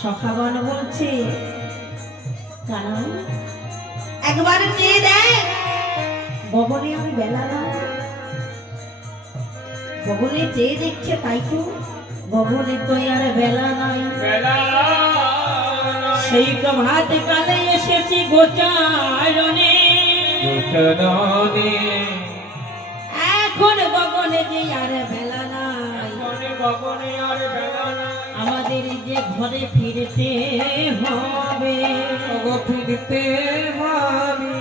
সখাগণ বলছে কারণ একবার চেয়ে দেখ ভবনে আমি বেলা না ভবনে চেয়ে দেখছে তাই তো ভবনে তো আর বেলা নাই সেই প্রভাত কালে এসেছি গোচারণে এখন গগনে যে আর বেলা নাই আমাদের যে ঘরে ফিরতে হবে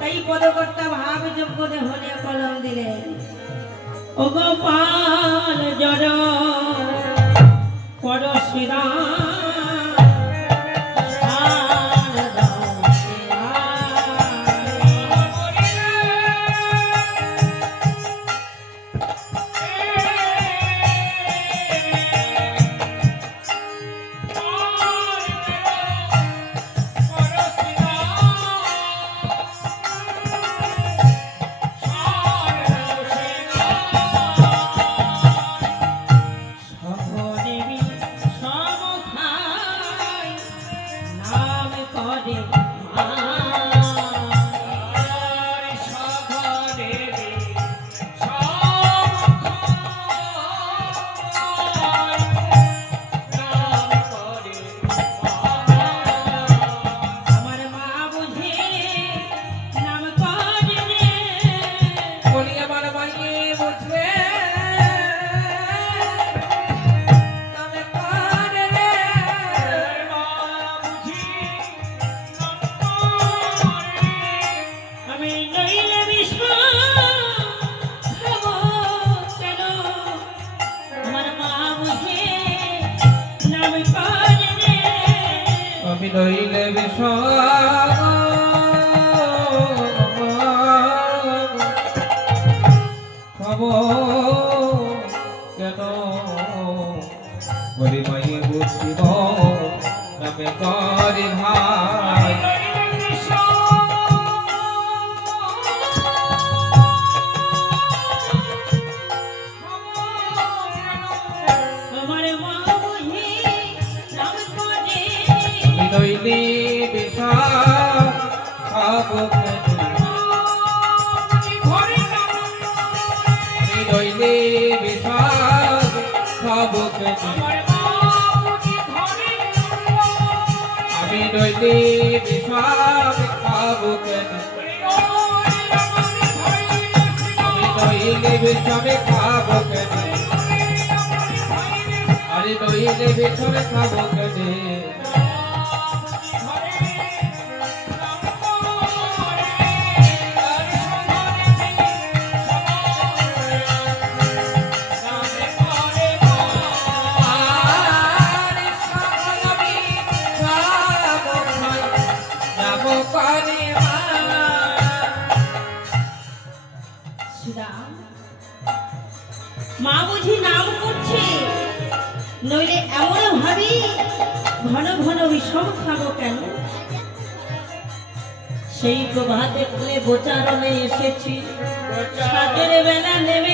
তাই পদকর্তা ভাব যোগ্য হলে কলম দিলেন ও গোপাল জড় পরশিরা নইলে কেন বলি মাই বুঝিব নামে করি ভাই নইলে বিষয় নইলে বিষয় আমি নইলে বিষয় আমি নইলে বিষয় খাবো কেন আরে নইলে বিষয় খাবো কেন মা বুঝি নাম করছে নইলে এমন ভাবি ঘন ঘন বিষম খাবো কেন সেই প্রভাতে খুলে গোচারণে এসেছি সাজের বেলা নেমে